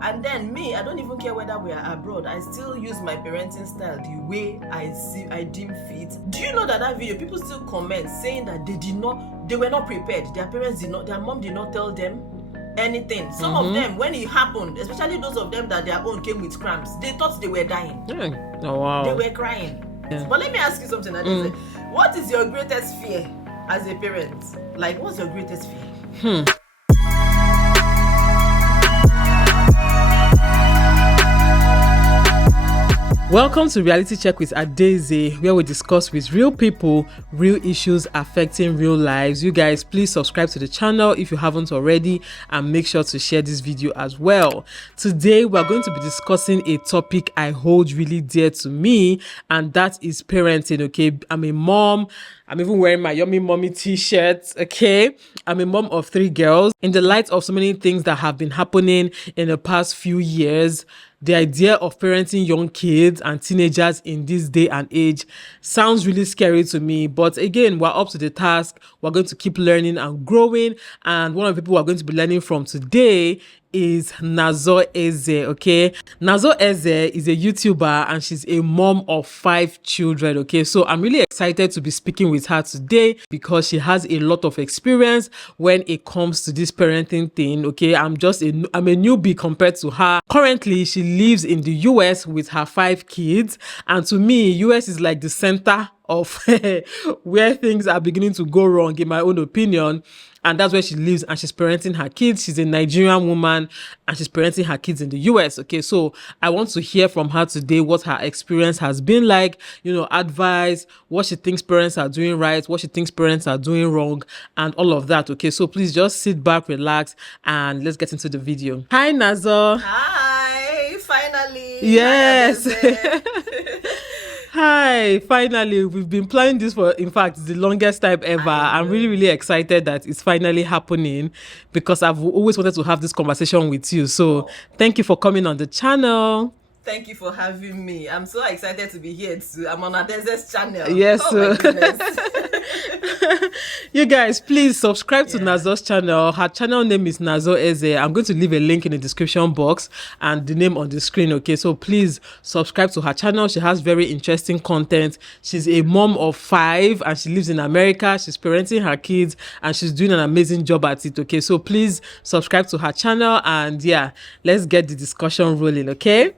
And then me, I don't even care whether we are abroad. I still use my parenting style the way I deem fit. Do you know that video, people still comment saying that they were not prepared. Their mom did not tell them anything. Some of them, when it happened, especially those of them that their own came with cramps, they thought they were dying. Oh wow. They were crying. But let me ask you something, Adaeze. What is your greatest fear as a parent? Like, what's your greatest fear? Welcome to Reality Check with Adaeze, where we discuss with real people, real issues affecting real lives. You guys, please subscribe to the channel if you haven't already, and make sure to share this video as well. Today, we're going to be discussing a topic I hold really dear to me, and that is parenting, okay? I'm a mom. I'm even wearing my Yummy Mommy t-shirt, okay? I'm a mom of 3 girls. In the light of so many things that have been happening in the past few years, the idea of parenting young kids and teenagers in this day and age sounds really scary to me. But again, we're up to the task. We're going to keep learning and growing. And one of the people we're going to be learning from today is Adaeze, okay? Adaeze is a YouTuber and she's a mom of 5 children, okay? So I'm really excited to be speaking with her today because she has a lot of experience when it comes to this parenting thing, okay? I'm a newbie compared to her. Currently, she lives in the US with her 5 kids, and to me, US is like the center of where things are beginning to go wrong, in my own opinion. And that's where she lives, and she's parenting her kids. She's a Nigerian woman and she's parenting her kids in the US. Okay, so I want to hear from her today what her experience has been like, advice, what she thinks parents are doing right, what she thinks parents are doing wrong, and all of that. Okay, so please just sit back, relax, and let's get into the video. Hi, Nazo. Hi, finally. Yes. Hi, Hi, finally. We've been planning this for, in fact, the longest time ever. I'm really, really excited that it's finally happening because I've always wanted to have this conversation with you. So thank you for coming on the channel. Thank you for having me. I'm so excited to be here too. I'm on Adaeze's channel. Yes. Oh my goodness. You guys, please subscribe to Nazo's channel. Her channel name is Adaeze. I'm going to leave a link in the description box and the name on the screen, okay? So please subscribe to her channel. She has very interesting content. She's a mom of 5 and she lives in America. She's parenting her kids and she's doing an amazing job at it, okay? So please subscribe to her channel and let's get the discussion rolling, okay?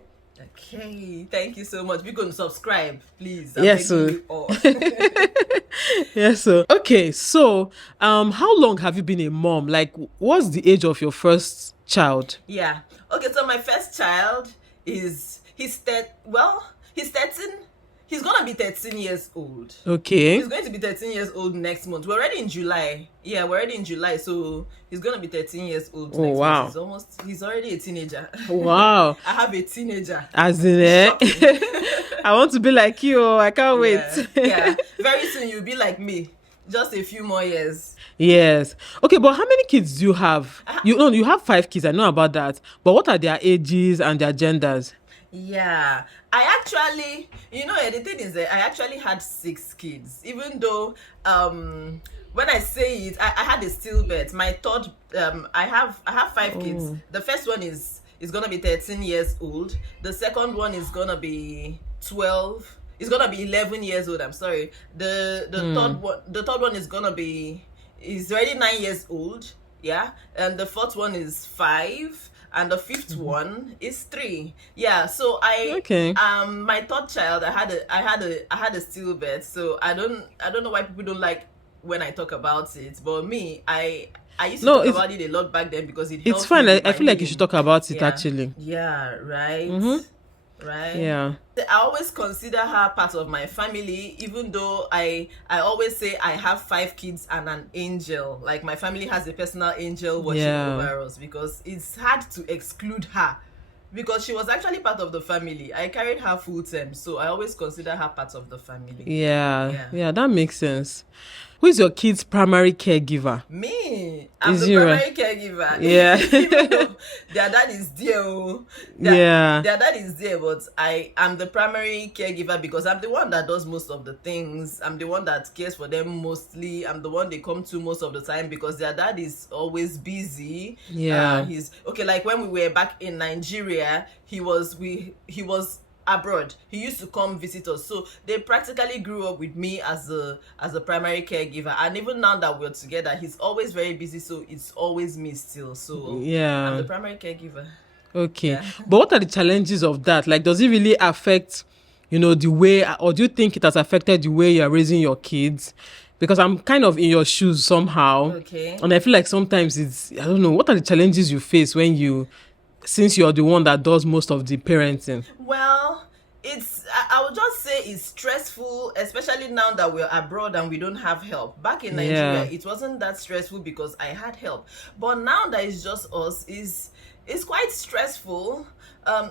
Okay, thank you so much. We're going to subscribe, please. Yes, sir. Yes, sir. Okay, so how long have you been a mom? Like, what's the age of your first child? Yeah. Okay, so my first child he's 13. He's gonna be 13 years old. Okay. He's going to be 13 years old next month. We're already in July. Yeah, we're already in July, so he's gonna be 13 years old next wow. month. He's already a teenager. Wow. I have a teenager. As in I want to be like you. I can't wait. Yeah. Very soon you'll be like me. Just a few more years. Yes. Okay, but how many kids do you have? You have 5 kids. I know about that. But what are their ages and their genders? Yeah, I actually, the thing is that I actually had 6 kids, even though when I say it, I had a stillbirth. My third, I have 5 kids. The first one is gonna be 13 years old. The second one is gonna be 12. It's gonna be 11 years old. I'm sorry. The third one is already 9 years old. Yeah, and the fourth one is 5. And the 5th one is 3. Yeah, so my third child, I had a stillbirth. So I don't know why people don't like when I talk about it, but me, I used to talk about it a lot back then because it's fine. I feel like you should talk about it actually. Yeah, right. Right. Yeah. I always consider her part of my family, even though I always say I have 5 kids and an angel. Like, my family has a personal angel watching over us, because it's hard to exclude her because she was actually part of the family. I carried her full term, so I always consider her part of the family. Yeah, that makes sense. Who is your kid's primary caregiver? Me, I'm Is the you right? primary caregiver. Yeah. Even though their dad is there, Yeah. their dad is there, but I am the primary caregiver because I'm the one that does most of the things. I'm the one that cares for them mostly. I'm the one they come to most of the time because their dad is always busy. Yeah. He's okay. Like when we were back in Nigeria, he was abroad. He used to come visit us, so they practically grew up with me as a primary caregiver. And even now that we're together, he's always very busy, so it's always me still. So I'm Yeah. the primary caregiver. Okay. Yeah. But what are the challenges of that? Like, does it really affect, the way, or do you think it has affected the way you're raising your kids? Because I'm kind of in your shoes somehow. Okay. And I feel like sometimes I don't know, what are the challenges you face since you're the one that does most of the parenting? Well, I would just say it's stressful, especially now that we're abroad and we don't have help. Back in Nigeria, Yeah. it wasn't that stressful because I had help. But now that it's just us, is quite stressful.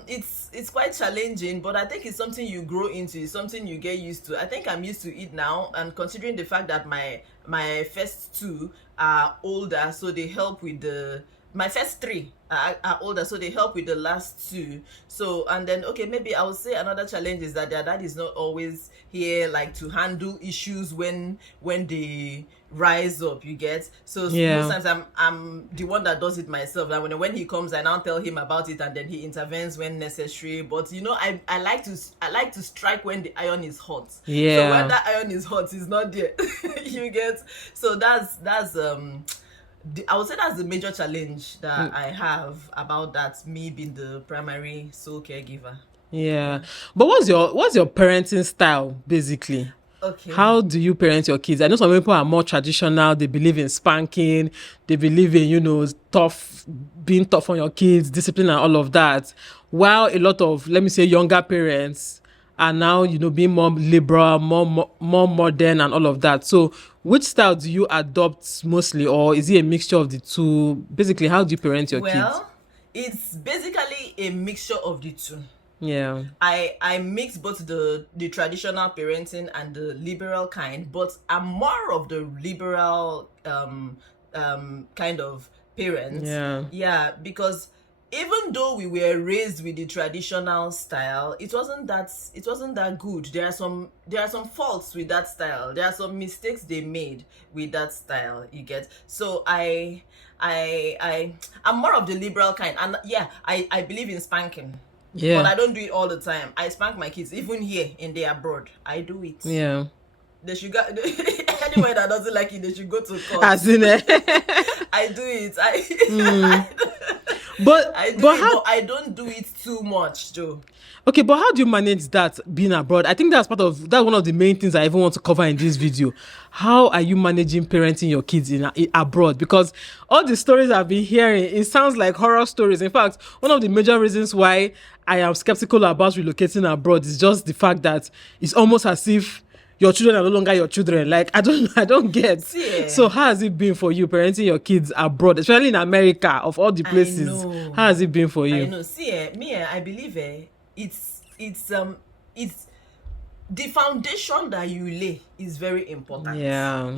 It's quite challenging, but I think it's something you grow into. It's something you get used to. I think I'm used to it now, and considering the fact that my first two are older, so they help with the my first three are older, so they help with the last two. So, and then okay, maybe I would say another challenge is that their dad is not always here, like to handle issues when they rise up, you get. So most Yeah. times I'm the one that does it myself, and when he comes I now tell him about it, and then he intervenes when necessary. But I like to strike when the iron is hot. So when Yeah. that iron is hot, he's not there. You get. So that's I would say that's the major challenge that I have about that, me being the primary sole caregiver. Yeah. But what's your parenting style, basically? Okay. How do you parent your kids? I know some people are more traditional. They believe in spanking. They believe in, being tough on your kids, discipline and all of that. While a lot of, let me say, younger parents are now, being more liberal, more modern and all of that. So which style do you adopt mostly, or is it a mixture of the two? Basically, how do you parent your kids? Well, it's basically a mixture of the two. Yeah. I mix both the traditional parenting and the liberal kind, but I'm more of the liberal kind of parent. Yeah. Yeah, because even though we were raised with the traditional style, it wasn't that good. There are some faults with that style. There are some mistakes they made with that style, you get. So I'm more of the liberal kind, and yeah, I believe in spanking, but Yeah. I don't do it all the time. I spank my kids, even here in the abroad. I do it. Yeah. They should go anywhere that doesn't like it. They should go to court. As in, I do it. but I do but it, how but I don't do it too much, Joe. Okay, but how do you manage that being abroad? I think that's one of the main things I even want to cover in this video. How are you managing parenting your kids in abroad? Because all the stories I've been hearing, it sounds like horror stories. In fact, one of the major reasons why I am skeptical about relocating abroad is just the fact that it's almost as if your children are no longer your children. Like, I don't get. See, So how has it been for you parenting your kids abroad, especially in America, of all the I places? know. How has it been for I you? know. See, me, I believe it's the foundation that you lay is very important. Yeah.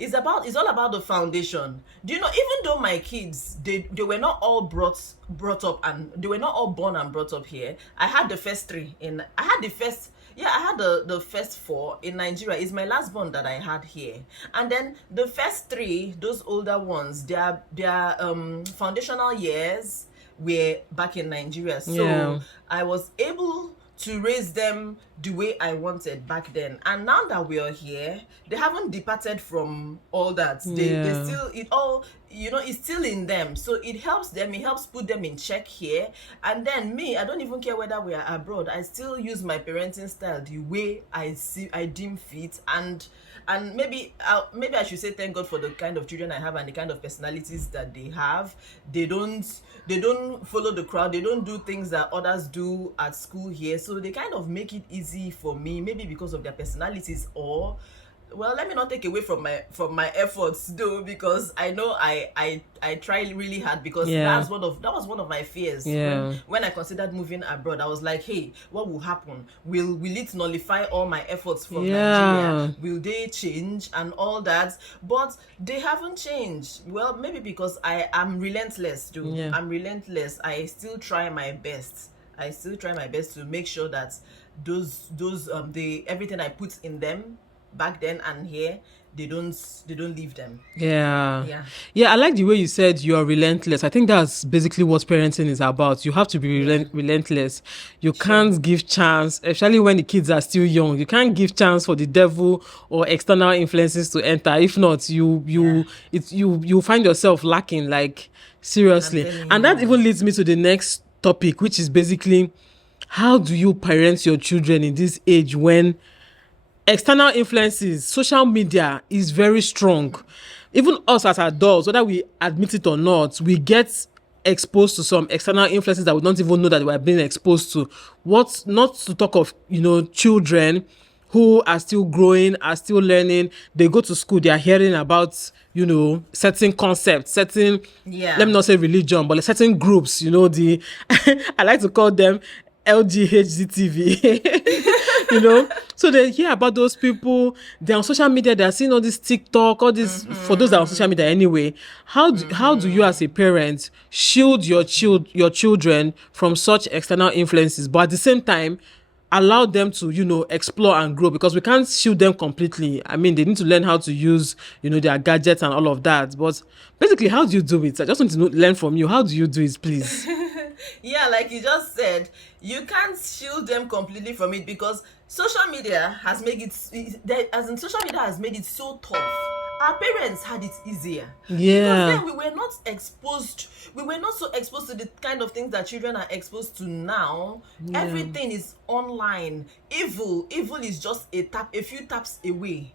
It's all about the foundation. Do you know, even though my kids, they were not all brought up, and they were not all born and brought up here. I had the first three in I had the first yeah, I had the first four in Nigeria. It's my last born that I had here. And then the first three, those older ones, their foundational years were back in Nigeria. So Yeah. I was able to raise them the way I wanted back then. And now that we are here, they haven't departed from all that. They Yeah. still, it all, it's still in them. So it helps them, it helps put them in check here. And then me, I don't even care whether we are abroad. I still use my parenting style the way I deem fit. And maybe I should say thank God for the kind of children I have and the kind of personalities that they have. They don't follow the crowd. They don't do things that others do at school here. So they kind of make it easy for me, maybe because of their personalities, or Well, let me not take away from my efforts though, because I know I try really hard, because Yeah. that was one of my fears Yeah. when I considered moving abroad. I was like, hey, what will happen? Will it nullify all my efforts from Nigeria? Yeah. Will they change and all that? But they haven't changed. Well, maybe because I am relentless though. Yeah. I'm relentless. I still try my best. I still try my best to make sure that those the everything I put in them back then and here, they don't leave them. Yeah. Yeah. Yeah, I like the way you said you're relentless. I think that's basically what parenting is about. You have to be Yeah. relentless. You Sure. can't give chance, especially when the kids are still young. You can't give chance for the devil or external influences to enter. If not, Yeah. you find yourself lacking, like, I'm seriously. telling And that you. even leads me to the next topic, which is basically, how do you parent your children in this age when external influences, social media is very strong. Even us as adults, whether we admit it or not, we get exposed to some external influences that we don't even know that we are being exposed to. What not to talk of, children who are still growing, are still learning. They go to school, they are hearing about, certain concepts, certain, let me Yeah. not say religion, but like certain groups, the I like to call them LGHDTV. So they hear about those people. They're on social media, they're seeing all this TikTok, all this, for those that are on social media anyway. How do you as a parent shield your children from such external influences, but at the same time allow them to explore and grow? Because we can't shield them completely. I mean, they need to learn how to use their gadgets and all of that. But basically, how do you do it? I just want to learn from you. How do you do it, please? Yeah, like you just said, you can't shield them completely from it, because social media has made as in social media has made it so tough. Our parents had it easier, because Yeah. then we were not so exposed to the kind of things that children are exposed to now. Yeah. Everything is online. Evil is just a few taps away.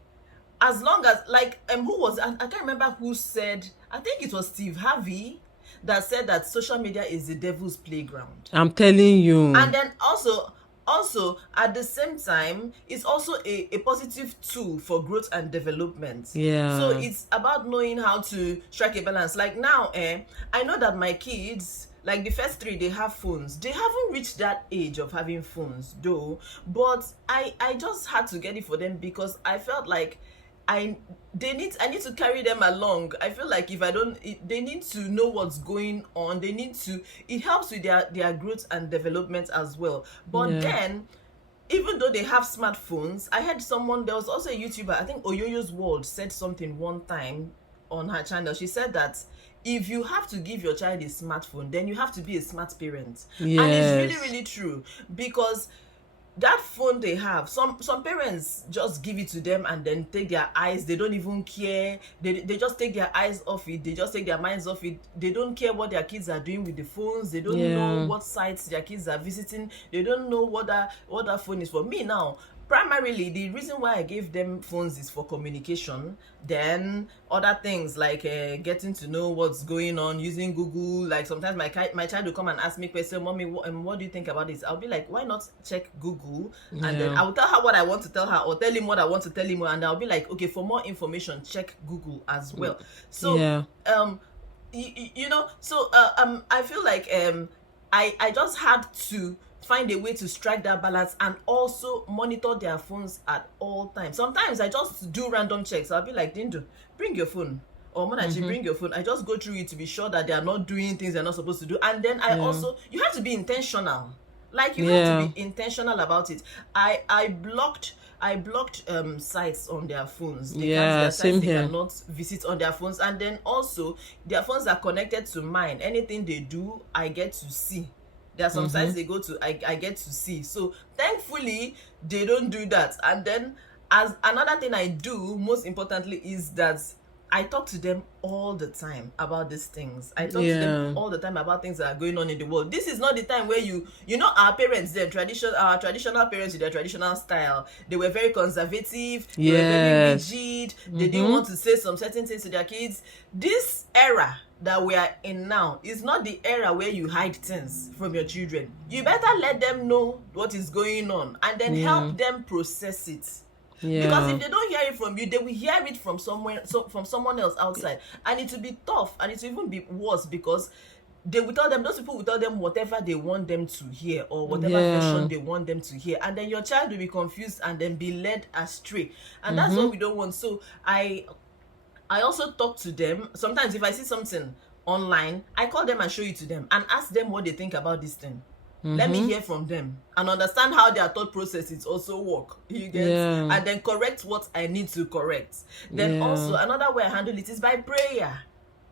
As long as, like, who was, I can't remember who said, I think it was Steve Harvey that said that social media is the devil's playground. I'm telling And you. then also at the same time, it's also a positive tool for growth and development. So Yeah. it's about knowing how to strike a balance. Like now, I know that my kids, like the first three, they have phones. They haven't reached that age of having phones though, but I just had to get it for them, because I felt like I I need to carry them along. I feel like if I don't, they need to know what's going on. They need to, it helps with their growth and development as well. But Yeah. then, even though they have smartphones, I heard someone, there was also a YouTuber, I think Oyoyo's World, said something one time on her channel. She said that if you have to give your child a smartphone, then you have to be a smart parent. And it's really, Yes. really true, because that phone they have, some parents just give it to them and then take their eyes, they don't even care, they just take their eyes off it, they just take their minds off it. They don't care what their kids are doing with the phones. They don't know Yeah. what sites their kids are visiting. They don't know what that phone is for. Me now, primarily the reason why I gave them phones is for communication. Then other things like getting to know what's going on using Google. Like sometimes my child will come and ask me question, mommy, what do you think about this? I'll be like, why not check Google? And then Yeah. I will tell her what I want to tell her, or tell him what I want to tell him, and I'll be like, okay, for more information, check Google as well. So Yeah. I feel like I just had to find a way to strike that balance, and also monitor their phones at all times. Sometimes I just do random checks. I'll be like, Dindo, bring your phone, or Monachi, bring your phone. I just go through it to be sure that they are not doing things they're not supposed to do. And then Yeah. you have to be intentional. Like, you have to Yeah. be intentional about it. I blocked sites on their phones. There Yeah. are sites Same they here. cannot visit on their phones, and then also their phones are connected to mine. Anything they do, I get to see. There are some sites they go to, I get to see. So thankfully they don't do that. And then, as another thing I do, most importantly, is that I talk to them all the time about these things. I talk to them Yeah. all the time about things that are going on in the world. This is not the time where our parents, our traditional parents with their traditional style, they were very conservative, they were very Yes. rigid, they didn't want to say some certain things to their kids. This era that we are in now is not the era where you hide things from your children. You better let them know what is going on, and then Yeah. help them process it. Because Yeah. if they don't hear it from you, they will hear it from somewhere, so from someone else outside, and it will be tough, and it will even be worse because they will tell them, those people will tell them whatever they want them to hear, or whatever version Yeah. they want them to hear, and then your child will be confused and then be led astray, and that's what Mm-hmm. we don't want. So I also talk to them. Sometimes if I see something online, I call them and show it to them and ask them what they think about this thing. Let me Mm-hmm. hear from them and understand how their thought processes also work. You get? Yeah. And then correct what I need to correct. Then Yeah. also another way I handle it is by prayer.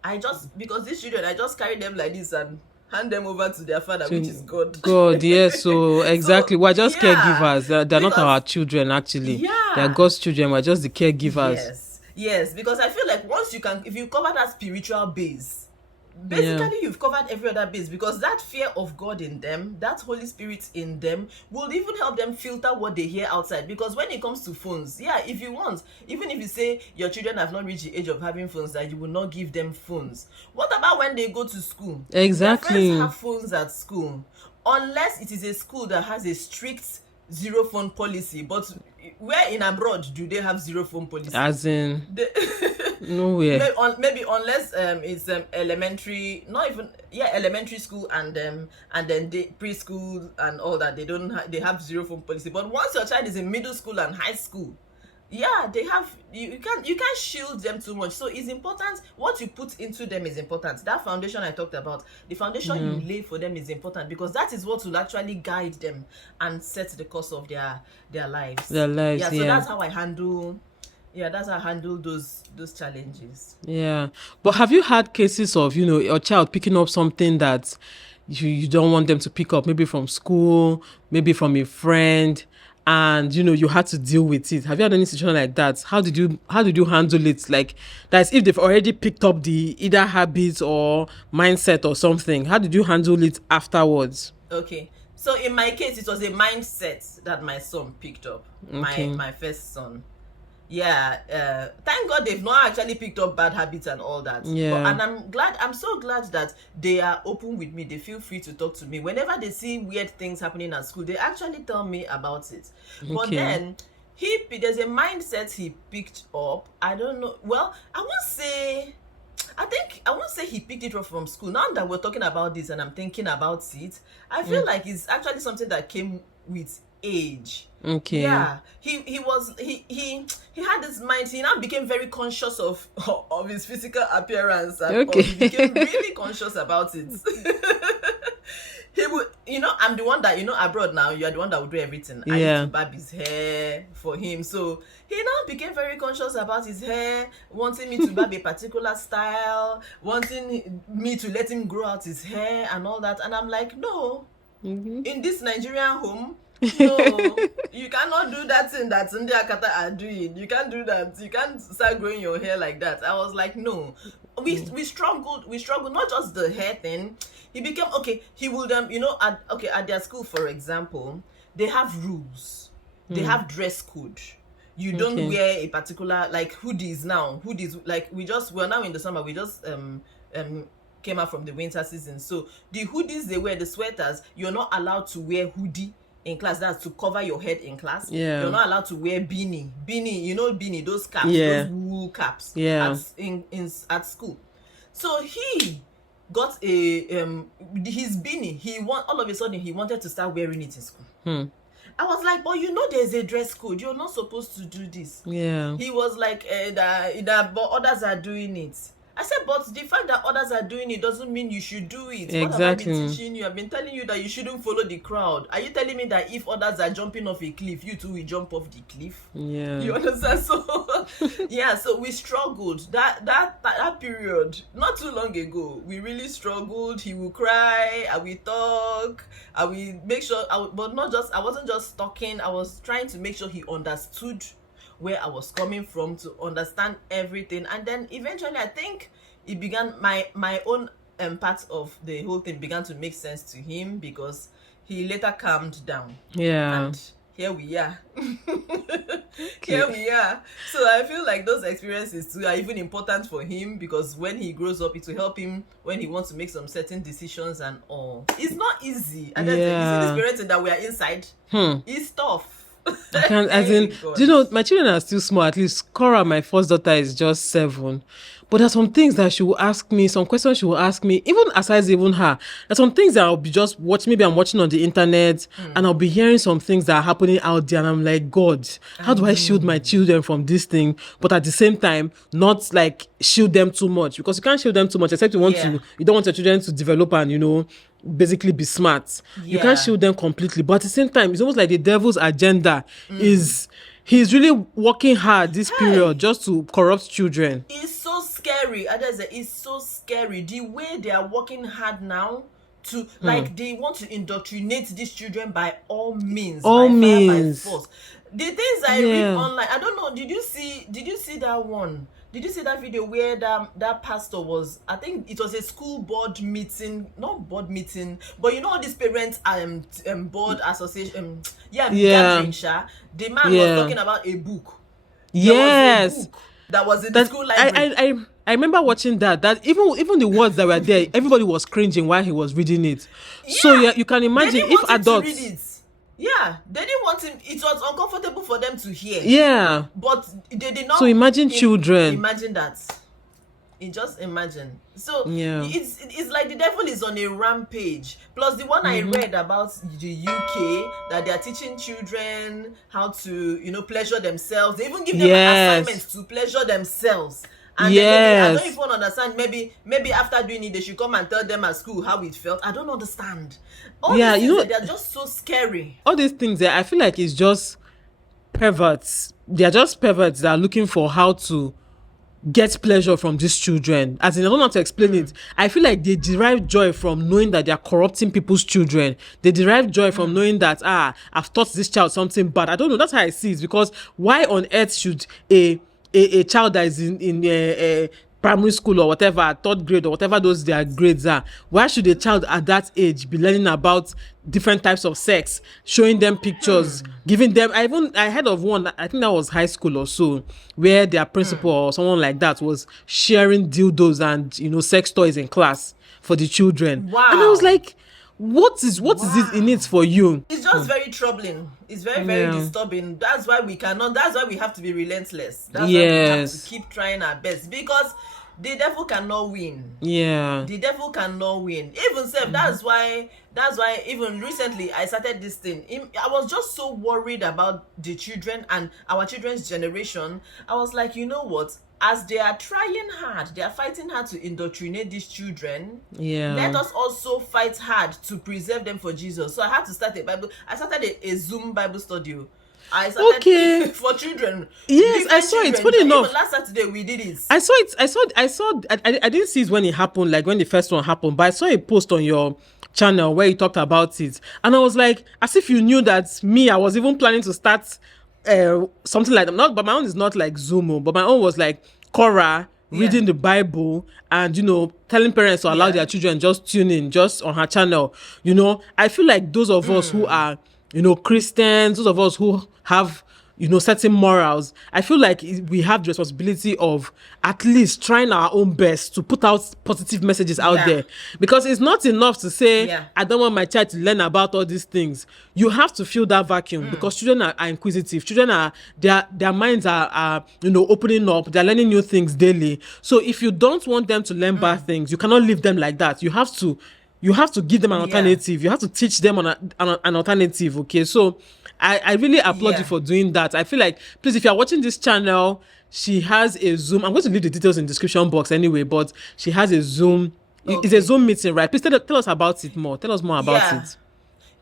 I just, because these children, I just carry them like this and hand them over to their father, which is To God. God, yes. So So exactly, we're just yeah, caregivers. They're not our because children, actually. They're yeah, God's children. We're just the caregivers. yes, because I feel like once you can, if you cover that spiritual base, Yeah. basically you've covered every other base, because that fear of God in them, that Holy Spirit in them, will even help them filter what they hear outside. Because when it comes to phones, yeah, if you want, even if you say your children have not reached the age of having phones, that you will not give them phones, what about when they go to school? Their friends Exactly. have phones at school, unless it is a school that has a strict zero phone policy. But where in abroad do they have zero phone policy? As in They nowhere. maybe unless it's elementary, not even, yeah, elementary school, and then they preschool and all that, they don't they have zero phone policy. But once your child is in middle school and high school, yeah, they have, you can't shield them too much. So it's important, what you put into them is important. That foundation I talked about, the foundation Yeah. you lay for them is important, because that is what will actually guide them and set the course of their lives. Their lives, Yeah, so yeah. that's how I handle, yeah, that's how I handle those challenges. Yeah. But have you had cases of, your child picking up something that you don't want them to pick up, maybe from school, maybe from a friend, and you had to deal with it? Have you had any situation like that? How did you handle it? Like, that's if they've already picked up the either habit or mindset or something. How did you handle it afterwards? Okay, so in my case, it was a mindset that my son picked up, my Okay. my first son. Yeah, thank God they've not actually picked up bad habits and all that. But, Yeah. and I'm so glad that they are open with me. They feel free to talk to me whenever they see weird things happening at school. They actually tell me about it. But Okay. then there's a mindset he picked up. I don't know. Well, I won't say he picked it up from school. Now that we're talking about this and I'm thinking about it, I feel like it's actually something that came with age. Okay. Yeah, he had this mind. He now became very conscious of his physical appearance, and or he became Okay. really conscious about it. He would, I'm the one that, abroad now, you are the one that would do everything. I used to Yeah. barb his hair for him. So he now became very conscious about his hair, wanting me to barb a particular style, wanting me to let him grow out his hair and all that. And I'm like, no, in this Nigerian home, no, you cannot do that thing that Ndi Akata are doing. You can't do that. You can't start growing your hair like that. I was like, no. We struggled. Not just the hair thing. He became okay. He would at their school, for example, they have rules. They have dress code. You don't Okay. wear a particular, like, hoodies now. Hoodies, like, we're now in the summer. We just came out from the winter season. So the hoodies they wear, the sweaters, you're not allowed to wear hoodie in class. That's to cover your head in class. Yeah. You're not allowed to wear beanie, beanie, those caps, Yeah. those wool caps Yeah. at school. So he got his beanie. All of a sudden he wanted to start wearing it in school. I was like, but there's a dress code. You're not supposed to do this. Yeah. He was like, but others are doing it. I said, but the fact that others are doing it doesn't mean you should do it. What have I been Exactly. teaching you? I've been telling you that you shouldn't follow the crowd. Are you telling me that if others are jumping off a cliff, you too will jump off the cliff? Yeah. You understand? So yeah, so we struggled. That period, not too long ago, we really struggled. He will cry, I will talk, I will make sure, but not just, I wasn't just talking, I was trying to make sure he understood where I was coming from, to understand everything. And then eventually I think it began, my own part of the whole thing began to make sense to him, because he later calmed down. Yeah. And here we are. Here Okay. we are. So I feel like those experiences too are even important for him, because when he grows up, it will help him when he wants to make some certain decisions and all. It's not easy. And then you see this Yeah. parenting that we are inside. It's tough. I can't, as in, Hey do you God. know, my children are still small. At least Korra, my first daughter, is just 7. But there's some things that she will ask me, some questions she will ask me, even aside even her. There's some things that I'll be just watching, maybe I'm watching on the internet, and I'll be hearing some things that are happening out there, and I'm like, God, how I do I shield my know. children from this thing? But at the same time, not like shield them too much, because you can't shield them too much, except Yeah. you don't want your children to develop and, basically be smart. You can't Yeah. shield them completely, but at the same time, it's almost like the devil's agenda is he's really working hard this period Hey, just to corrupt children. it's so scary. Adaeze, it's so scary. The way they are working hard now to, like, they want to indoctrinate these children by all means, All by fire, by means. force. The things I read Yeah. online, I don't know, did you see that one? Did you see that video where that pastor was, I think it was a school board meeting, not board meeting, but you know all these parents board association, yeah, Yeah. gathering, sha. The man was Yeah. talking about a book. There was a Yes. book that was in the That school library. I remember watching that. That even the words that were there, everybody was cringing while he was reading it. So Yeah, yeah, you can they imagine didn't if want him to read adults. it. Yeah, they didn't want him. It was uncomfortable for them to hear, Yeah. but they did So not. imagine children. Imagine that. Just imagine. So Yeah. it's like the devil is on a rampage. Plus the one I read about the UK, that they are teaching children how to, pleasure themselves. They even give them Yes. assignments to pleasure themselves. And then maybe, I don't Yes. even understand. Maybe after doing it, they should come and tell them at school how it felt. I don't understand. All Yeah, these things, they are just so scary. all these things there, I feel like it's just perverts. They are just perverts that are looking for how to get pleasure from these children. As in, I don't know how to explain it. I feel like they derive joy from knowing that they are corrupting people's children. They derive joy from knowing that, I've taught this child something bad. I don't know. That's how I see it. Because why on earth should a child that is in primary school or whatever, third grade or whatever those their grades are, why should a child at that age be learning about different types of sex, showing them pictures, giving them, I heard of one, I think that was high school or so, where their principal or someone like that was sharing dildos and sex toys in class for the children. Wow. And I was like, what is it in it for you? It's just very troubling. It's very, very Yeah. disturbing. That's why we have to be relentless. That's why we have to Yes. keep trying our best, because the devil cannot win. Yeah. The devil cannot win. Even self, that's why even recently I started this thing. I was just so worried about the children and our children's generation. I was like, you know what? As they are trying hard, they are fighting hard to indoctrinate these children. Yeah. Let us also fight hard to preserve them for Jesus. So I had to start I started a Zoom Bible study. I started Okay. for children. Yes, I Different saw it. children. Funny Even enough, last Saturday we did it. I saw it. I didn't see it when it happened, like when the first one happened, but I saw a post on your channel where you talked about it. And I was like, as if you knew that I was even planning to start something like that. Not, but my own is not like Zoom, but my own was like Korra reading the Bible and, telling parents to allow Yeah. their children just tune in just on her channel. I feel like those of us who are, Christians, those of us who have, certain morals, I feel like we have the responsibility of at least trying our own best to put out positive messages out Yeah. there, because it's not enough to say, Yeah. I don't want my child to learn about all these things. You have to fill that vacuum, because children are inquisitive. Children are, their minds are opening up. They're learning new things daily. So if you don't want them to learn bad things, you cannot leave them like that. You have to give them an Yeah. alternative. You have to teach them an alternative. Okay, so I really applaud Yeah. you for doing that. I feel like, please, if you are watching this channel, she has a Zoom. I'm going to leave the details in the description box anyway, but she has a Zoom. It's Okay. a Zoom meeting, right? Please tell us about it more. Tell us more about Yeah. it.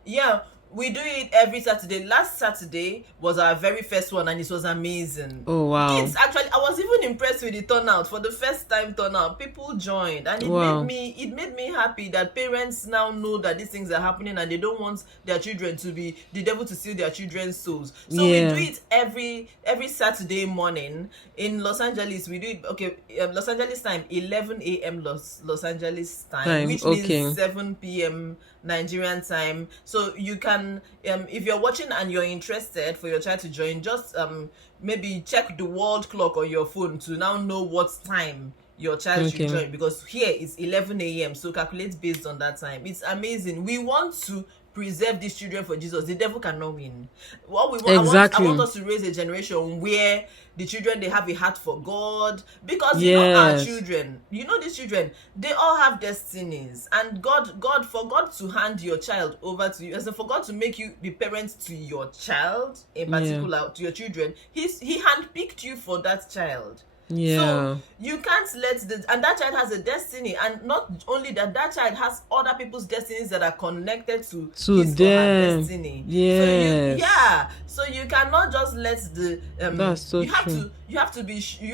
Yeah, we do it every Saturday. Last Saturday was our very first one, and it was amazing. Oh, wow. Kids, actually, I was even impressed with the turnout. For the first time turnout, people joined, and Wow. it made me happy that parents now know that these things are happening, and they don't want their children to be the devil to steal their children's souls. So Yeah. we do it every Saturday morning in Los Angeles. We do it Los Angeles time, 11 a.m. Los Angeles time, which okay. means 7 p.m. Nigerian time. So you can, if you're watching and you're interested for your child to join, just maybe check the world clock on your phone to now know what time your child should join, because here is 11 a.m. so calculate based on that time. It's amazing. We want to preserve these children for Jesus, the devil cannot win. What we want, Exactly. I want us to raise a generation where the children, they have a heart for God, because our Yes. children, these children, they all have destinies, and for God to hand your child over to you, as in for God to make you the parent to your child, in particular to your children, he handpicked you for that child. Yeah. So you can't and that child has a destiny, and not only that, that child has other people's destinies that are connected to his them. or her destiny. Yes. So you cannot just let the That's so you have true. you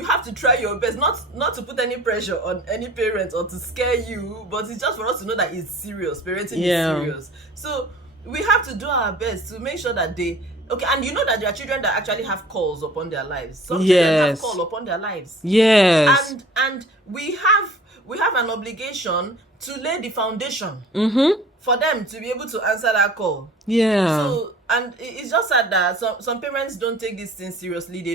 have to try your best, not to put any pressure on any parent or to scare you, but it's just for us to know that it's serious. Parenting is serious. So we have to do our best to make sure that they and that there are children that actually have calls upon their lives. Some children have call upon their lives. Yes. And we have an obligation to lay the foundation for them to be able to answer that call. Yeah. So, and it's just sad that some parents don't take these things seriously. They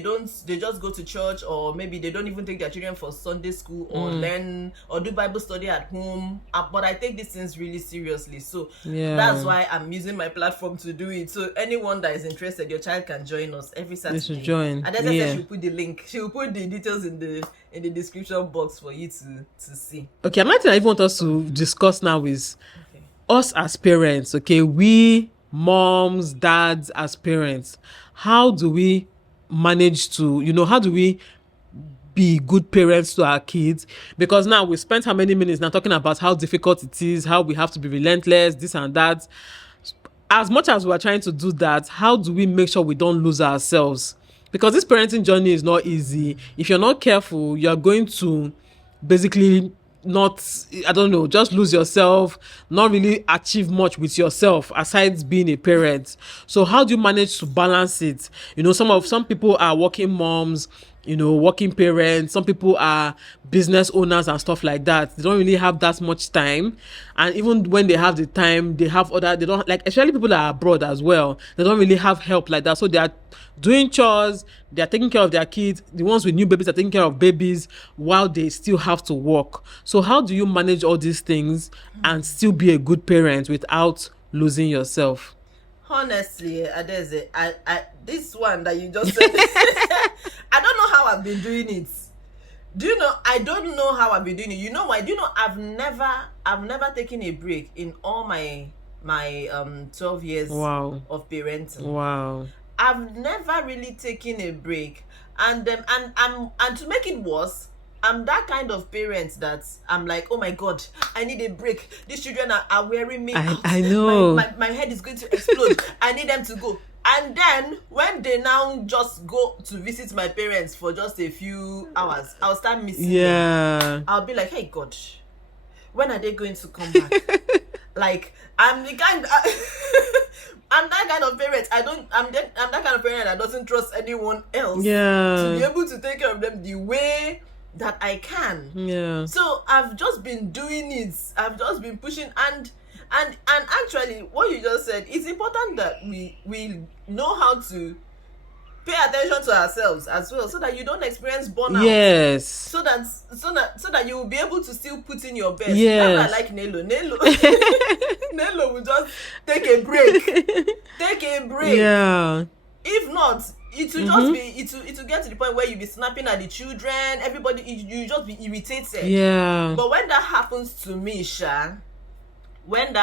just go to church, or maybe they don't even take their children for Sunday school or learn or do Bible study at home. But I take these things really seriously. So that's why I'm using my platform to do it. So anyone that is interested, your child can join us every Saturday. They should join. And then she'll put the link. She'll put the details in the description box for you to see. Okay, another thing I even want us to discuss now is us as parents. Okay, we moms, dads, as parents, how do we manage to, how do we be good parents to our kids? Because now we spent how many minutes now talking about how difficult it is, how we have to be relentless, this and that. As much as we are trying to do that, how do we make sure we don't lose ourselves? Because this parenting journey is not easy. If you're not careful, you're going to basically just lose yourself, not really achieve much with yourself aside being a parent. So how do you manage to balance it? Some people are working moms, working parents. Some people are business owners and stuff like that. They don't really have that much time. And even when they have the time, they don't, like, especially people that are abroad as well, they don't really have help like that. So they are doing chores, they are taking care of their kids. The ones with new babies are taking care of babies while they still have to work. So how do you manage all these things and still be a good parent without losing yourself? Honestly, Adaeze, I this one that you just said, I don't know how I've been doing it. I don't know how I've been doing it. You know why? I've never taken a break in all my 12 years of parenting. Wow. I've never really taken a break, and to make it worse, I'm that kind of parent that I'm like, oh my God, I need a break. These children are wearing me out. I know. My head is going to explode. I need them to go. And then when they now just go to visit my parents for just a few hours, I'll start missing them. I'll be like, hey God, when are they going to come back? Like, I'm that kind of parent. I'm that kind of parent that doesn't trust anyone else to be able to take care of them the way that I can. So I've just been doing it. I've just been pushing, and actually what you just said, it's important that we know how to pay attention to ourselves as well, so that you don't experience burnout. Yes. So that you will be able to still put in your best. That's why I like Nelo. Nelo will just take a break. Yeah. If not, it will just be it will get to the point where you be snapping at the children, everybody, you just be irritated. Yeah. But when that happens to me, what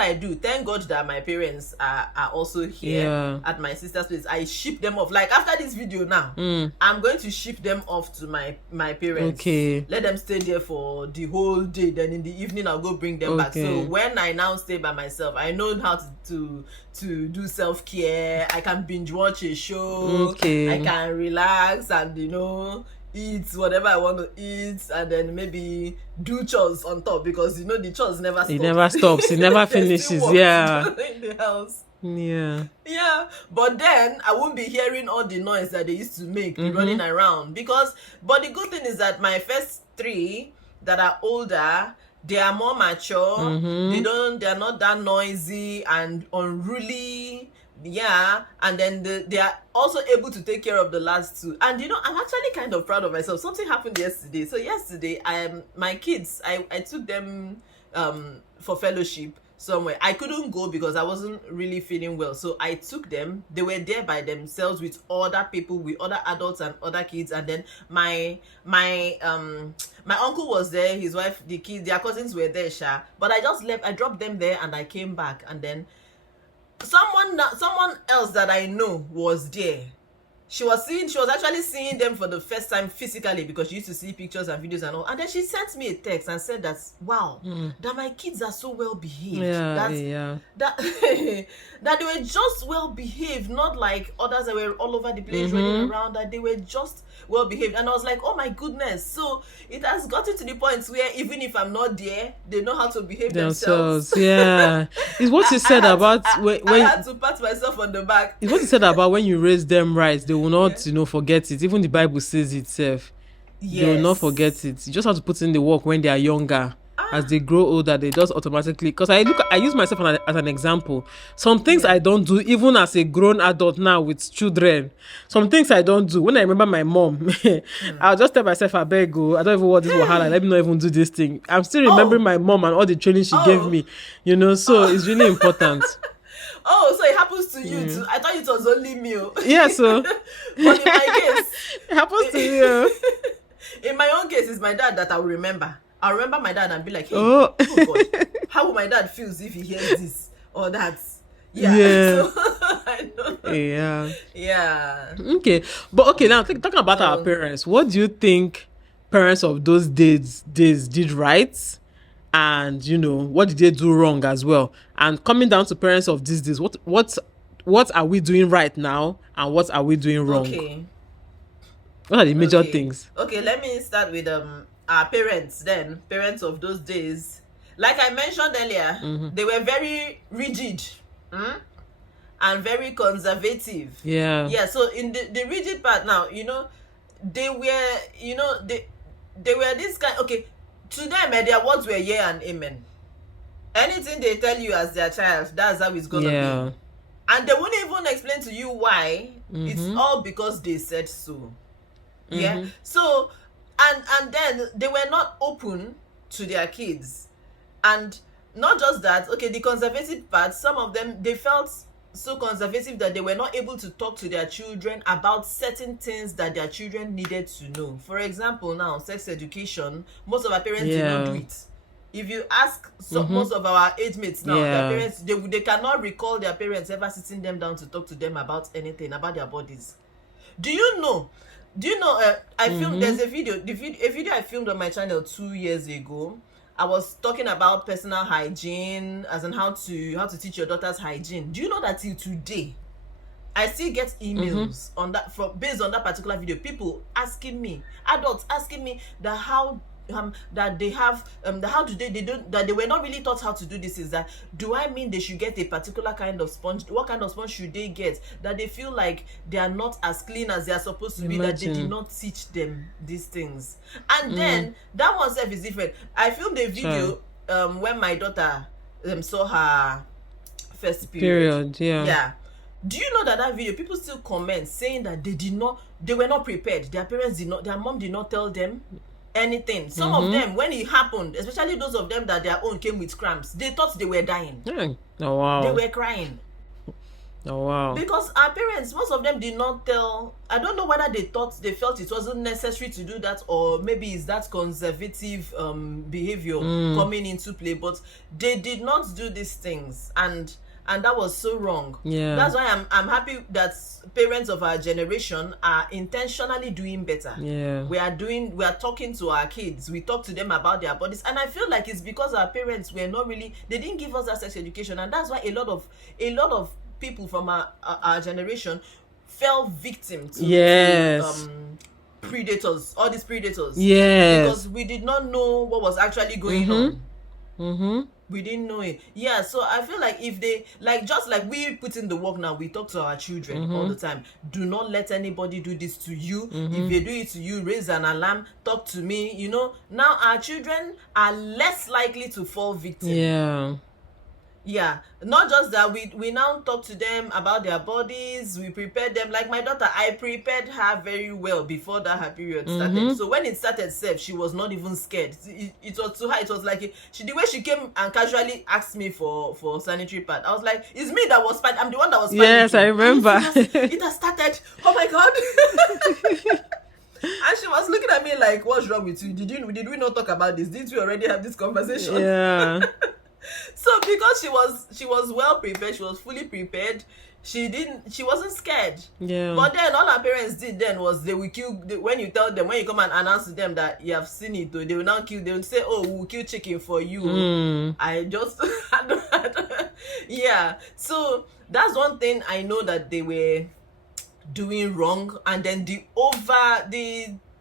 I do, thank God that my parents are also here at my sister's place. I ship them off. Like, after this video now, I'm going to ship them off to my parents. Okay. Let them stay there for the whole day. Then in the evening, I'll go bring them back. So when I now stay by myself, I know how to do self-care. I can binge watch a show. I can relax and eat whatever I want to eat, and then maybe do chores on top, because the chores never stop. It never stops. It never finishes. In the house. Yeah. But then I won't be hearing all the noise that they used to make running around, but the good thing is that my first three that are older, they are more mature. They are not that noisy and unruly. And then they are also able to take care of the last two. And I'm actually kind of proud of myself. Something happened yesterday. So yesterday, my kids, I took them for fellowship somewhere. I couldn't go because I wasn't really feeling well. So I took them. They were there by themselves with other people, with other adults and other kids. And then my uncle was there, his wife, the kids, their cousins were there, Sha. But I just left, I dropped them there and I came back. And then someone else that I know was there. She was actually seeing them for the first time physically, because she used to see pictures and videos and all. And then she sent me a text and said that, wow, that my kids are so well behaved. That that they were just well behaved, not like others that were all over the place running around, that they were just well behaved. And I was like, oh my goodness. So it has gotten to the point where even if I'm not there, they know how to behave themselves. Yeah. It's what you said about when I had to pat myself on the back. It's what you said about when you raise them right, they will not, forget it. Even the Bible says itself. Yes. They will not forget it. You just have to put in the work when they are younger. As they grow older, they just automatically, because I use myself as an example. Some things I don't do, even as a grown adult now with children. Some things I don't do. When I remember my mom, I'll just tell myself, I beg you, I don't even want this wahala. Let me not even do this thing. I'm still remembering my mom and all the training she gave me. So it's really important. Oh, so it happens to you too. I thought it was only me. Yeah, so. But in my case, it happens to you. In my own case, it's my dad that I will remember. I'll remember my dad and be like, hey, oh God, how will my dad feel if he hears this or that? Yeah. So, I don't know. Yeah. Okay. But okay, now talking about our parents, what do you think parents of those days did right? And what did they do wrong as well? And coming down to parents of these days, what are we doing right now and what are we doing wrong? Okay. What are the major things? Okay, let me start with our parents then. Parents of those days, like I mentioned earlier, they were very rigid and very conservative. Yeah, so in the rigid part now, they were, they were this kind. Okay, to them, their words were yeah and amen. Anything they tell you as their child, that's how it's gonna be. And they won't even explain to you why. It's all because they said so. Yeah. So and then they were not open to their kids. And not just that, okay, the conservative part, some of them, they felt so conservative that they were not able to talk to their children about certain things that their children needed to know. For example, now, sex education, most of our parents did not do it. If you ask most of our age mates now, their parents, they cannot recall their parents ever sitting them down to talk to them about anything, about their bodies. Do you know, I filmed, there's a video I filmed on my channel 2 years ago. I was talking about personal hygiene, as in how to teach your daughters hygiene. Do you know that till today, I still get emails on that based on that particular video. People asking me, adults asking me that how that they have how do they don't, that they were not really taught how to do this. Is that, do I mean they should get a particular kind of sponge? What kind of sponge should they get that they feel like they are not as clean as they are supposed to be? That they did not teach them these things. And then that one self is different. I filmed a video when my daughter saw her first period. Yeah. Do you know that video, people still comment saying that they were not prepared. Their mom did not tell them anything. Some of them, when it happened, especially those of them that their own came with cramps, they thought they were dying. Oh wow. They were crying. Oh wow. Because our parents, most of them did not tell. I don't know whether they felt it wasn't necessary to do that, or maybe it's that conservative behavior coming into play, but they did not do these things, and that was so wrong. Yeah. That's why I'm happy that parents of our generation are intentionally doing better. Yeah. We are talking to our kids. We talk to them about their bodies. And I feel like it's because our parents were not really, they didn't give us that sex education. And that's why a lot of people from our generation fell victim to predators, all these predators. Yes. Because we did not know what was actually going on. We didn't know it. Yeah, so I feel like if they, like, just like we put in the work now, we talk to our children all the time. Do not let anybody do this to you. If they do it to you, raise an alarm, talk to me. Now our children are less likely to fall victim. Yeah, not just that, we now talk to them about their bodies, we prepare them. Like my daughter, I prepared her very well before that her period started. Mm-hmm. So when it started self, she was not even scared. It was to her, it was like the way she came and casually asked me for sanitary pad. I was like, it's me that was I'm the one that was Yes, I panicking. remember. It has started. Oh my god. And she was looking at me like, what's wrong with you? Did we not talk about this? Didn't we already have this conversation? Yeah. So because she was well prepared, she was fully prepared, she wasn't scared. Yeah. But then all our parents did then was they will kill when you tell them, when you come and announce to them that you have seen it, they will now kill, they will say, oh, we'll kill chicken for you. I just I don't, yeah. So that's one thing I know that they were doing wrong. And then the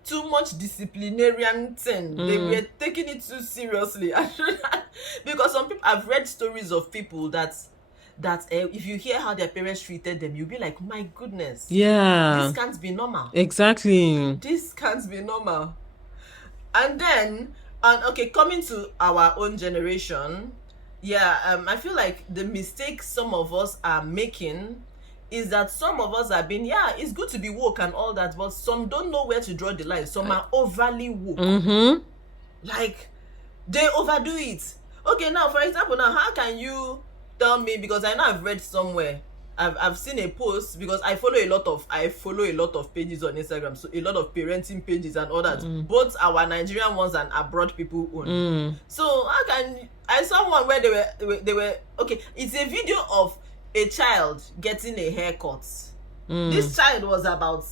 too much disciplinarian thing, they were taking it too seriously. Because some people, I've read stories of people that if you hear how their parents treated them, you'll be like, my goodness, Yeah. this can't be normal. Exactly. This can't be normal. And then, okay, coming to our own generation, yeah, I feel like the mistake some of us are making is that some of us have been, yeah, it's good to be woke and all that, but some don't know where to draw the line. Some are overly woke. Mm-hmm. Like, they overdo it. Okay, now, for example, now, how can you tell me, because I know I've read somewhere, I've seen a post, because I follow a lot of pages on Instagram, so a lot of parenting pages and all that, both our Nigerian ones and abroad people own. So how can I saw one where they were okay, it's a video of a child getting a haircut. This child was about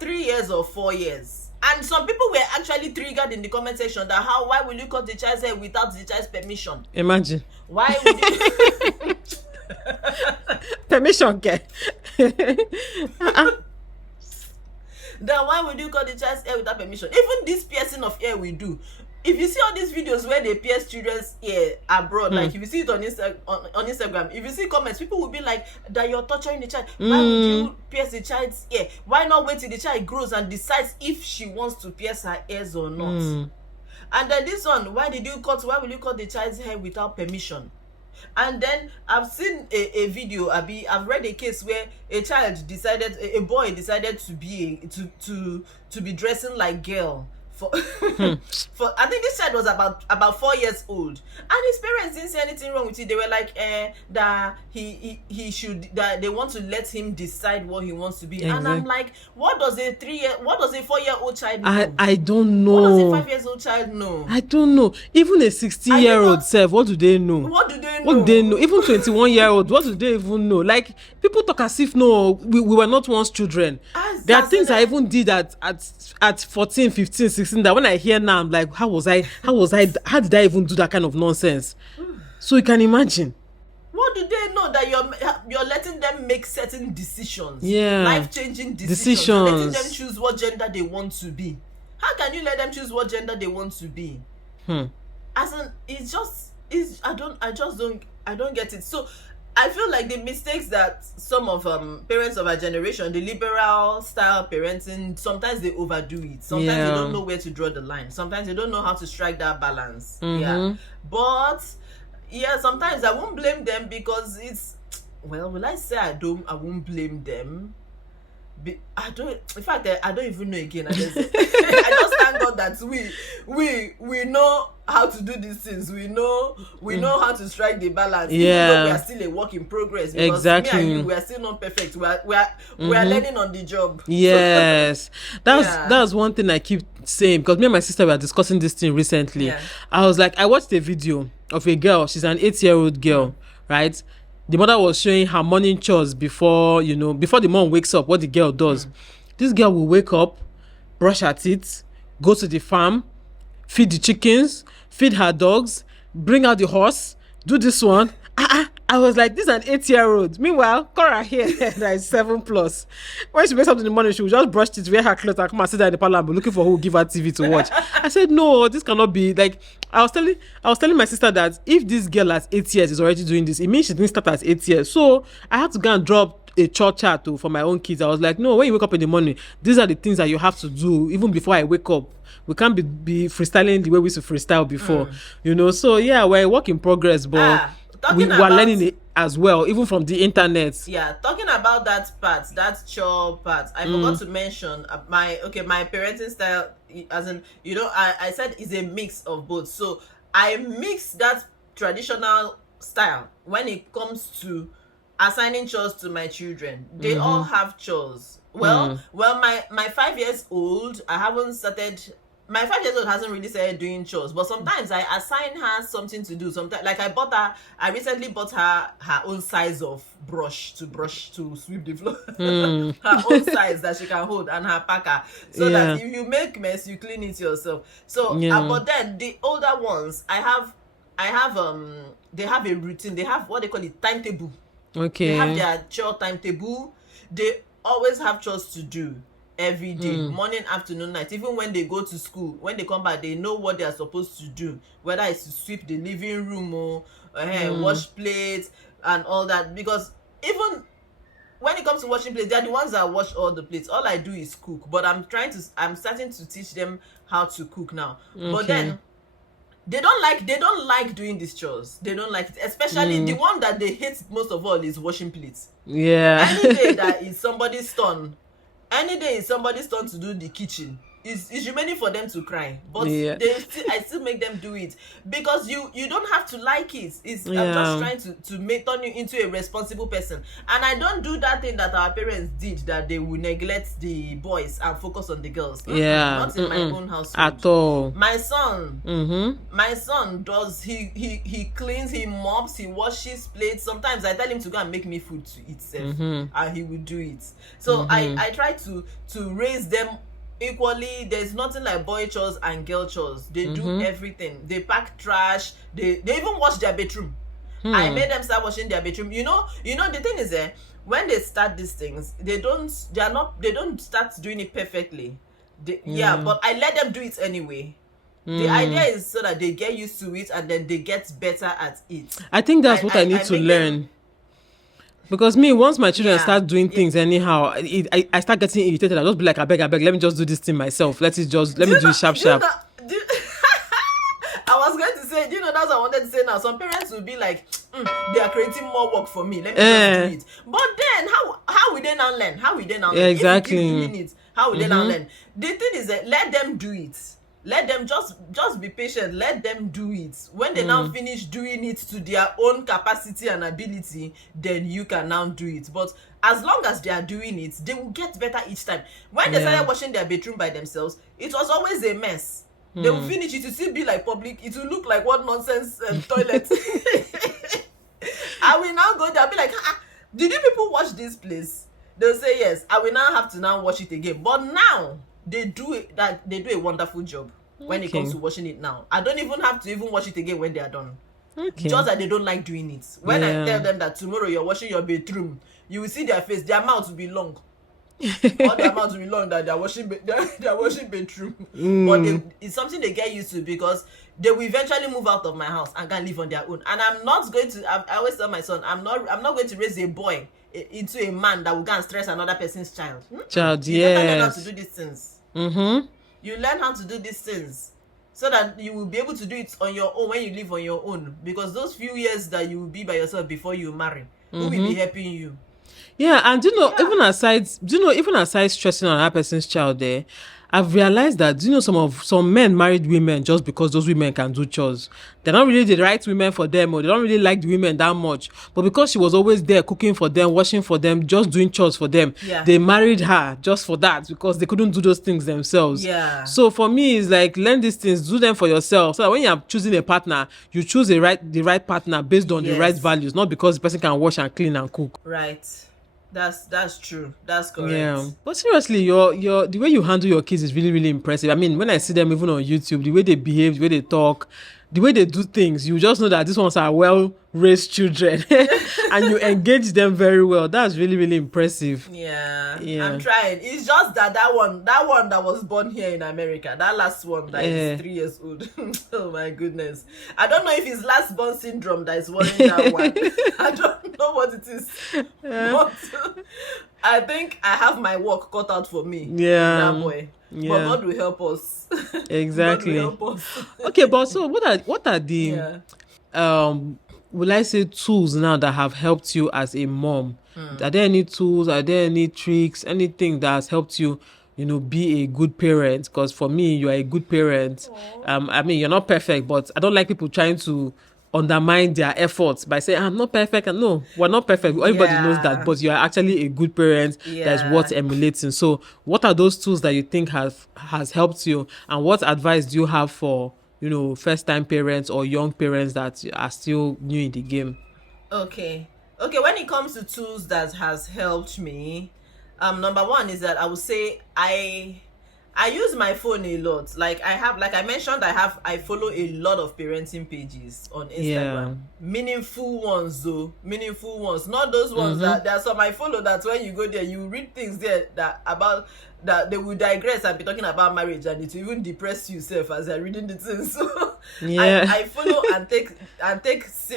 3 years or 4 years, and some people were actually triggered in the comment section that why will you cut the child's hair without the child's permission? Imagine. Why would you Permission, okay. then why would you cut the child's hair without permission? Even this piercing of hair we do, if you see all these videos where they pierce children's ear abroad, like if you see it on Instagram, if you see comments, people will be like, that you're torturing the child. Why would you pierce the child's ear? Why not wait till the child grows and decides if she wants to pierce her ears or not? And then this one, why will you cut the child's hair without permission? And then I've seen a video, I've read a case where a boy decided to be dressing like girl for I think this child was about 4 years old, and his parents didn't say anything wrong with it. They were like, that he should, that they want to let him decide what he wants to be. Exactly. And I'm like, what does a 4-year-old child know? I don't know. What does a 5-year-old child know? I don't know. Even a 16-year-old self, what do they know? What do they know? What do they know? Even 21-year-old, what do they even know? Like, people talk as if we were not once children. There are things I even did at 14, 15, 16 that when I hear now, I'm like, how did I even do that kind of nonsense? So you can imagine. What do they know that you're letting them make certain decisions? Yeah. Life-changing decisions. Letting them choose what gender they want to be. How can you let them choose what gender they want to be? As in, I don't get it. So I feel like the mistakes that some of parents of our generation, the liberal style parenting, sometimes they overdo it. Sometimes they don't know where to draw the line. Sometimes they don't know how to strike that balance. Yeah. But yeah, sometimes I won't blame them, because will I say I won't blame them? I don't even know again. I just thank God that we know how to do these things. We know how to strike the balance. Even though we are still a work in progress. Because exactly. me and you, we are still not perfect. We are learning on the job. Yes. That's one thing I keep saying, because me and my sister were discussing this thing recently. Yeah. I was like, I watched a video of a girl. She's an 8-year-old girl, right? The mother was showing her morning chores before the mom wakes up, what the girl does. This girl will wake up, brush her teeth, go to the farm, feed the chickens, feed her dogs, bring out the horse, do this one. I was like, this is an 8-year-old. Meanwhile, Korra here, that is 7+. When she wakes up in the morning, she will just brush teeth, wear her clothes, and come and sit there in the parlor and be looking for who will give her TV to watch. I said, no, this cannot be. Like, I was telling my sister that if this girl at 8 years is already doing this, it means she didn't start at 8 years. So I had to go and drop a chart for my own kids. I was like, no, when you wake up in the morning, these are the things that you have to do even before I wake up. We can't be freestyling the way we used to freestyle before, So yeah, we're a work in progress, but we were learning it as well, even from the internet. Yeah, talking about that part, that chore part, I forgot to mention my parenting style, as in, I said is a mix of both. So I mix that traditional style when it comes to assigning chores to my children. They all have chores. Well, my 5 years old, my 5 years old hasn't really started doing chores, but sometimes I assign her something to do. Sometimes, like I recently bought her own size of brush to sweep the floor. Her own size that she can hold, and her packer, so that if you make mess, you clean it yourself. So, but then the older ones, I have they have a routine. They have what they call it timetable. Okay. They have their chore timetable. They always have chores to do every day, morning, afternoon, night. Even when they go to school, when they come back, they know what they are supposed to do, whether it's to sweep the living room or wash plates and all that. Because even when it comes to washing plates, they're the ones that wash all the plates. All I do is cook, but I'm starting to teach them how to cook now. But then they don't like doing these chores. They don't like it, especially the one that they hate most of all is washing plates. Any day that is somebody's turn to do the kitchen, it's remaining for them to cry, but I still make them do it, because you don't have to like it. I'm just trying to turn you into a responsible person. And I don't do that thing that our parents did, that they will neglect the boys and focus on the girls. Not in my own household at all. My son does, he cleans, he mops, he washes plates. Sometimes I tell him to go and make me food to eat, and he will do it. So I try to raise them equally. There's nothing like boy chores and girl chores. They do everything. They pack trash. They even wash their bedroom. I made them start washing their bedroom. The thing is, when they start these things, they don't start doing it perfectly. But I let them do it anyway. The idea is so that they get used to it, and then they get better at it. I think that's what I need to learn. Because me, once my children start doing things anyhow, I start getting irritated. I'll just be like, I beg, let me just do this thing myself. Let me do it sharp. I was going to say, that's what I wanted to say now. Some parents will be like, they are creating more work for me. Let me just do it. But then, how will they now learn? Exactly. If you doing it, how will they now learn? The thing is that let them do it. Let them just be patient. Let them do it. When they now finish doing it to their own capacity and ability, then you can now do it. But as long as they are doing it, they will get better each time. When they started washing their bedroom by themselves, it was always a mess. They will finish it, to still be like public. It will look like what nonsense toilet. I will now go there, I'll be like, did you people wash this place? They'll say yes. I will now have to now wash it again. But now they do a wonderful job when it comes to washing it now. I don't even have to wash it again when they are done. Just that they don't like doing it. When I tell them that tomorrow you're washing your bedroom, you will see their face, their mouth will be long. All their mouths will be long, that they're washing bedroom. But it's something they get used to, because they will eventually move out of my house and go and live on their own. And I'm not going to, I always tell my son, I'm not going to raise a boy into a man that will go and stress another person's child. You learn how to do these things. You learn how to do these things so that you will be able to do it on your own when you live on your own. Because those few years that you will be by yourself before you marry, who will be helping you? Yeah, and even aside stressing on that person's child there, I've realized that some men married women just because those women can do chores. They're not really the right women for them, or they don't really like the women that much. But because she was always there cooking for them, washing for them, just doing chores for them, they married her just for that, because they couldn't do those things themselves. So for me, it's like, learn these things, do them for yourself, so that when you're choosing a partner, you choose the right partner based on the right values, not because the person can wash and clean and cook. Right. That's true. That's correct. Yeah. But seriously, your the way you handle your kids is really, really impressive. I mean, when I see them even on YouTube, the way they behave, the way they talk, the way they do things, you just know that these ones are well-raised children. And you engage them very well. That's really, really impressive. Yeah. I'm trying. It's just that one that was born here in America, that last one that is 3 years old. Oh my goodness. I don't know if it's last born syndrome that is worrying that one. I don't know know what it is. But I think I have my work cut out for me with that Yeah. boy. But Yeah. God will help us. God will Exactly. help us. Okay, but so what are the Yeah. um will I say tools now that have helped you as a mom? Are there any tools, are there any tricks, anything that has helped you, be a good parent? Because for me, you are a good parent. Aw. I mean, you're not perfect, but I don't like people trying to undermine their efforts by saying I'm not perfect. And no, we're not perfect. Everybody knows that, Yeah. but you are actually a good parent that is worth Yeah. emulating. So what are those tools that you think has helped you, and what advice do you have for first time parents or young parents that are still new in the game? Okay. Okay, when it comes to tools that has helped me, number one is that I would say I use my phone a lot. Like I mentioned, I follow a lot of parenting pages on Yeah. Instagram. Meaningful ones though, meaningful ones. Not those ones Mm-hmm. that there are some I follow that when you go there, you read things there that they will digress and be talking about marriage, and it will even depress yourself as you're reading the things. So Yeah. I follow and take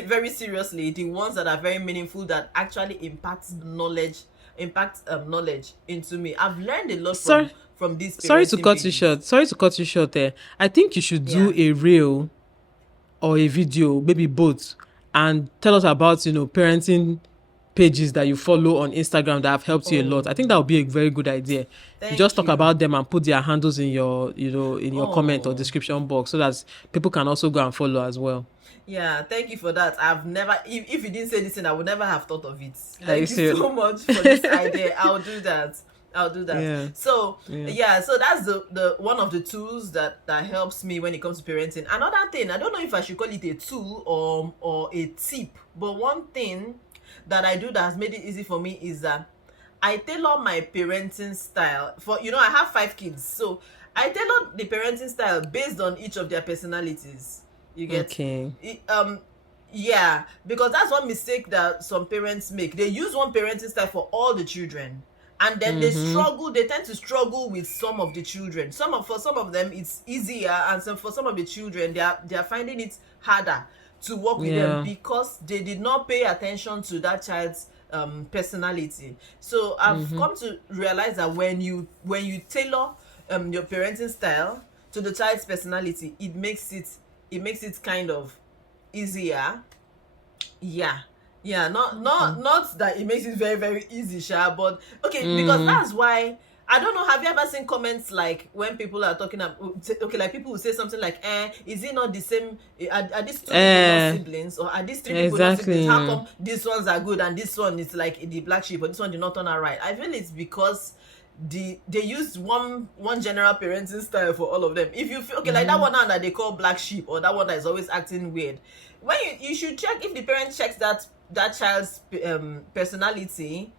very seriously the ones that are very meaningful, that actually impact knowledge into me. I've learned a lot Sorry, from these sorry to parenting cut you pages. short. Sorry to cut you short there. I think you should do Yeah. a reel or a video, maybe both, and tell us about parenting pages that you follow on Instagram that have helped you a lot. I think that Oh, would be a very good idea. You just thank talk you. about them and put their handles in your comment or Oh, description box so that people can also go and follow as well. yeah, thank you for that. I've never, if you didn't say this thing, I would never have thought of it. Are you Thank you serious? so much for this idea. I'll do that. I'll do that. Yeah. So Yeah. yeah, so that's the one of the tools that helps me when it comes to parenting. Another thing, I don't know if I should call it a tool or a tip, but one thing that I do that has made it easy for me is that I tailor my parenting style for, I have 5 kids, so I tailor the parenting style based on each of their personalities. You get Okay. it, yeah, because that's one mistake that some parents make. They use one parenting style for all the children, and then Mm-hmm. they tend to struggle with some of the children. For some of them it's easier, and for some of the children they are finding it harder to work with them Yeah. because they did not pay attention to that child's personality. So I've Mm-hmm. come to realize that when you tailor your parenting style to the child's personality, it makes it kind of easier. Yeah. Yeah, not that it makes it very very easy, sha, but okay, because Mm. that's why I don't know. Have you ever seen comments like when people are talking about, okay, like people will say something like, is it not the same? Are these two people not Eh, siblings, or are these three people not siblings? How exactly. come these ones are good and this one is like the black sheep, or this one did not turn out right? I feel it's because they used one general parenting style for all of them. If you feel okay, like that Mm-hmm. one now that they call black sheep, or that one that is always acting weird, when you should check if the parent checks that child's personality,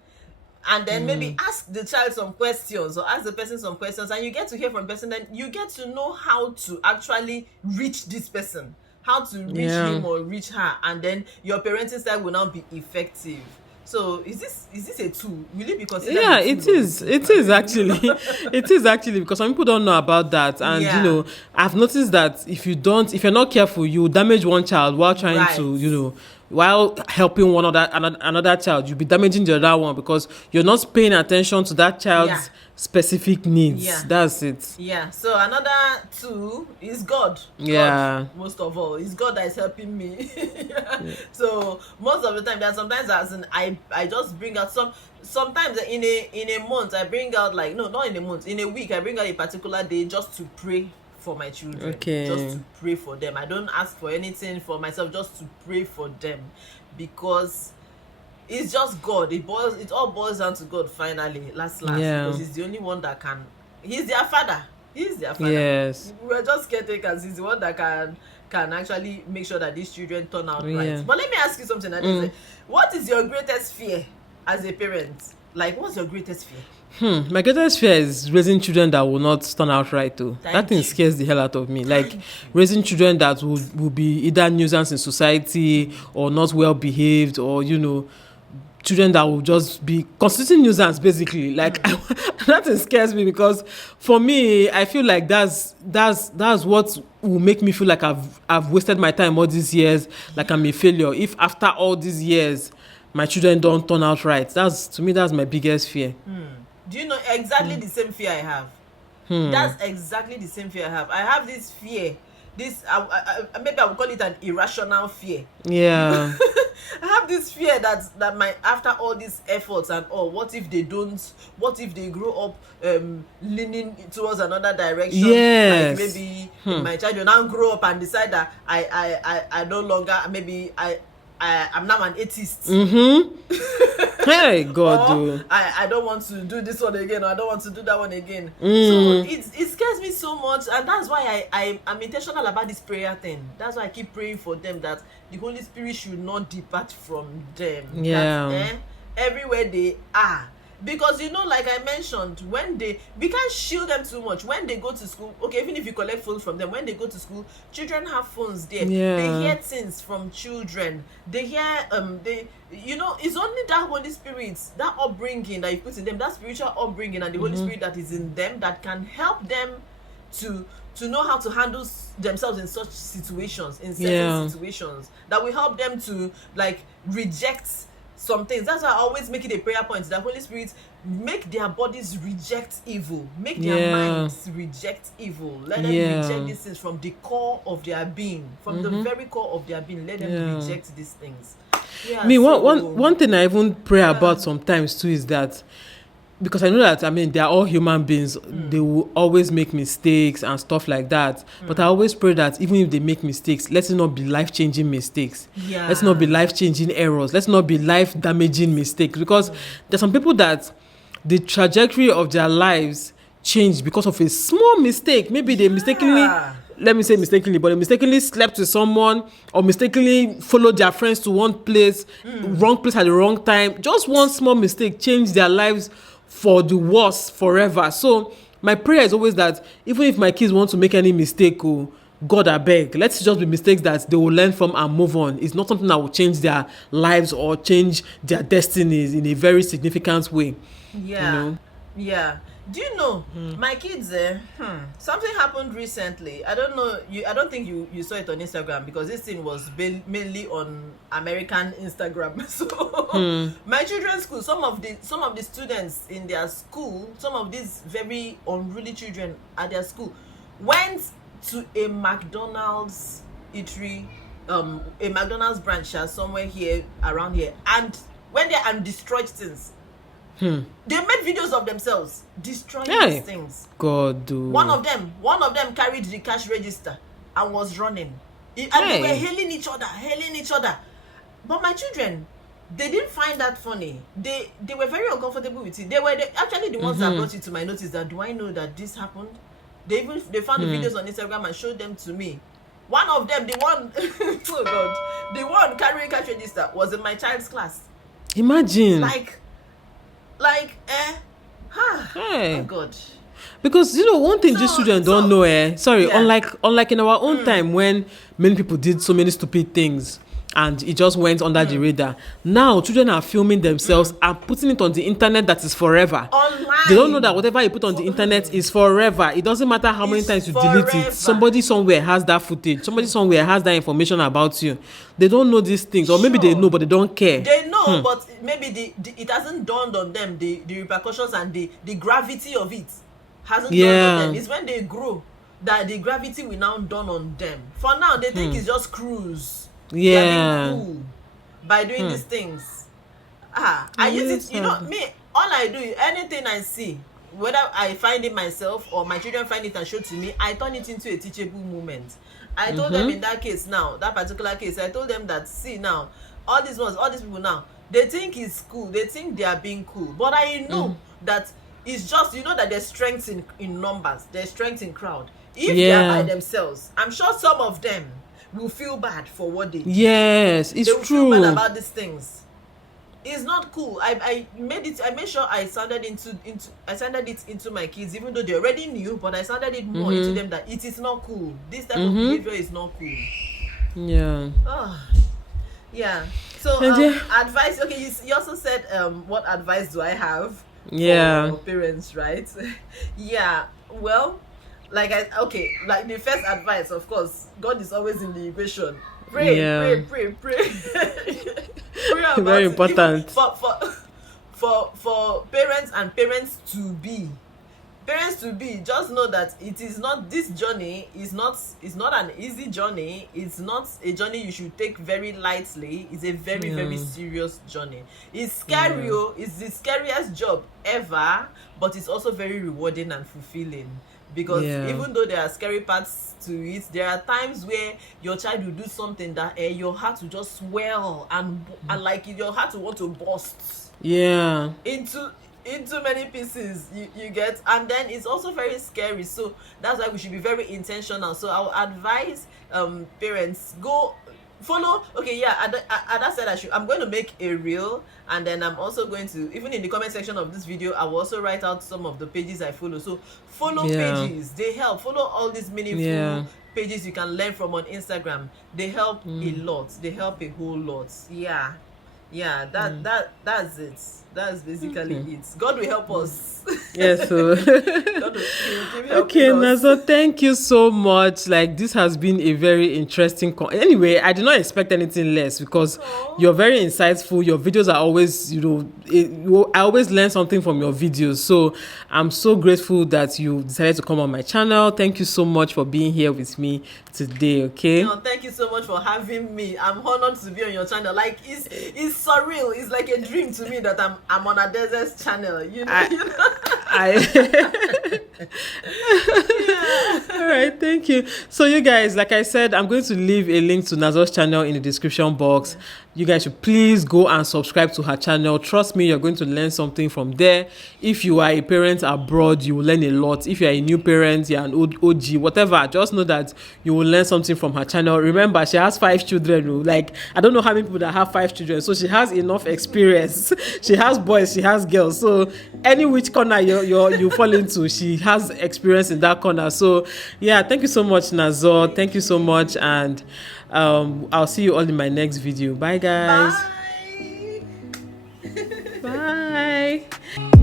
and then maybe Mm. ask the child some questions or ask the person some questions, and you get to hear from the person, then you get to know how to actually reach this person, how to reach Yeah. him or reach her, and then your parenting style will now be effective. So is this a tool? Will it be considered Yeah, a it tool or a is. tip? It I is don't even actually. know. It is actually because some people don't know about that, and Yeah. I've noticed that if you're not careful, you damage one child while trying Right. to, while helping another child, you'll be damaging the other one because you're not paying attention to that Yeah. child's specific needs. Yeah. That's it. Yeah. So another tool is God. God, Yeah. most of all, it's God that is helping me. Yeah. So most of the time, there are sometimes as in I just bring out sometimes in a month I bring out, like, no, not in a month, in a week I bring out a particular day just to pray for my children, just Okay. to pray for them. I don't ask for anything for myself, just to pray for them, because it's just God. It all boils down to God finally, last, Yeah. because he's the only one that can. He's their father. He's their father. Yes. We're just caretakers. He's the one that can actually make sure that these children turn out Yeah. right. But let me ask you something, Adaeze. What is your greatest fear as a parent? Like, what's your greatest fear? My greatest fear is raising children that will not turn out right too. That Thank thing you. scares the hell out of me. Like Thank you. raising children that will be either nuisance in society or not well behaved, or children that will just be constituting nuisance basically. Like that thing scares me because for me, I feel like that's what will make me feel like I've wasted my time all these years, like I'm a failure. If after all these years my children don't turn out right. That's, to me, that's my biggest fear. Do you know exactly the same fear I have? That's exactly the same fear I have. I have this fear. This maybe I would call it an irrational fear. Yeah. I have this fear that my, after all these efforts and all, what if they don't? What if they grow up leaning towards another direction? Yes. Like maybe my child will now grow up and decide that I no longer, maybe I'm now an atheist. Hey, God, or I don't want to do this one again, or I don't want to do that one again. So it scares me so much, and that's why I'm intentional about this prayer thing. That's why I keep praying for them, that the Holy Spirit should not depart from them. Yeah. That, everywhere they are. Because like I mentioned, we can't shield them too much. When they go to school, okay, even if you collect phones from them, when they go to school, children have phones there. Yeah. They hear things from children. They hear it's only that Holy Spirit, that upbringing that you put in them, that spiritual upbringing, and the Holy Spirit that is in them, that can help them to know how to handle themselves in such situations, in certain situations, that will help them to reject some things. That's why I always make it a prayer point, that Holy Spirit, make their bodies reject evil, make their minds reject evil, let them reject these things from the core of their being, from the very core of their being. Let them reject these things. One thing I even pray about sometimes too is that, because I know that, they're all human beings, they will always make mistakes and stuff like that, but I always pray that even if they make mistakes, let it not be life-changing mistakes. Let's not be life-changing errors. Let's not be life-damaging mistakes, because there's some people that the trajectory of their lives changed because of a small mistake. Maybe they mistakenly, let me say mistakenly, but they mistakenly slept with someone, or mistakenly followed their friends to one place, wrong place at the wrong time. Just one small mistake changed their lives for the worse forever. So my prayer is always that even if my kids want to make any mistake, God, I beg, let's just be mistakes that they will learn from and move on. It's not something that will change their lives or change their destinies in a very significant way. Yeah. Do you know, my kids, something happened recently. I don't know, I don't think you saw it on Instagram, because this thing was mainly on American Instagram. So my children's school, some of the students in their school, some of these very unruly children at their school, went to a McDonald's eatery, a McDonald's branch somewhere here, around here, and went there and destroyed things. They made videos of themselves destroying these things. God, dude. One of them carried the cash register and was running. And they were hailing each other. But my children, they didn't find that funny. They were very uncomfortable with it. They were actually the ones that brought it to my notice, that do I know that this happened? They found the videos on Instagram and showed them to me. One of them, the one oh God, the one carrying cash register was in my child's class. Imagine. Oh God. Because one thing these children don't know, unlike in our own time, when many people did so many stupid things and it just went under the radar. Now children are filming themselves and putting it on the internet, that is forever. Online. They don't know that whatever you put on the internet is forever. It doesn't matter how many times you delete it. Somebody somewhere has that footage. Somebody somewhere has that information about you. They don't know these things, or maybe they know but they don't care. They know, but maybe it hasn't dawned on them, the repercussions and the gravity of it hasn't dawned on them. It's when they grow that the gravity will now dawn on them. For now, they think it's just cruise. They're being cool by doing these things. I use it, me, all I do is anything I see, whether I find it myself or my children find it and show to me, I turn it into a teachable moment. I told them in that particular case, I told them that, see now, all these people now, they think it's cool, they think they are being cool, but I know that it's just, that there's strength in numbers, there's strength in crowd. If they are by themselves, I'm sure some of them will feel bad for what they did. Yes, it's true. They will feel bad about these things. It's not cool. I made sure I sounded it into my kids, even though they already knew, but I sounded it more into them that it is not cool. This type of behavior is not cool. Yeah. Yeah. So advice. Okay, you also said what advice do I have for parents, right? Yeah. Well, like the first advice, of course, God is always in the equation. pray, Yeah. pray, pray, pray. Pray about Very it. Even important. for parents and parents to be, just know that it is not, this journey is not an easy journey. It's not a journey you should take very lightly. It's a very, very Yeah. serious journey. It's scary. Oh, it's the scariest job ever, but it's also very rewarding and fulfilling, because Yeah. even though there are scary parts to it, there are times where your child will do something that your heart will just swell, and like your heart will want to burst Yeah. into many pieces, you get. And then it's also very scary, so that's why we should be very intentional. So I will advise parents, go follow. Okay, yeah, Ada said I'm going to make a reel, and then I'm also going to, even in the comment section of this video, I will also write out some of the pages I follow. So follow Yeah. pages, they help. Follow all these meaningful Yeah. pages you can learn from on Instagram. They help a lot, they help a whole lot. Yeah, that's it. That's basically it. God will help us. Yes. So God will keep okay, helping us. Nazo, thank you so much. Like, this has been a very interesting anyway, I did not expect anything less, because you're very insightful. Your videos are always, I always learn something from your videos. So I'm so grateful that you decided to come on my channel. Thank you so much for being here with me today. Okay. No, thank you so much for having me. I'm honored to be on your channel. Like, it's surreal. It's like a dream to me that I'm on Adaeze's channel. You know. All right, thank you. So you guys, like I said, I'm going to leave a link to Nazo's channel in the description box. You guys should please go and subscribe to her channel. Trust me, you're going to learn something from there. If you are a parent abroad, you will learn a lot. If you're a new parent, you're an old OG, whatever, just know that you will learn something from her channel. Remember, she has 5 children. Like, I don't know how many people that have 5 children, so she has enough experience. She has boys, she has girls. So any which corner you fall into, she has experience in that corner. So yeah, thank you so much, Nazo. Thank you so much, and I'll see you all in my next video. Bye guys. Bye. Bye.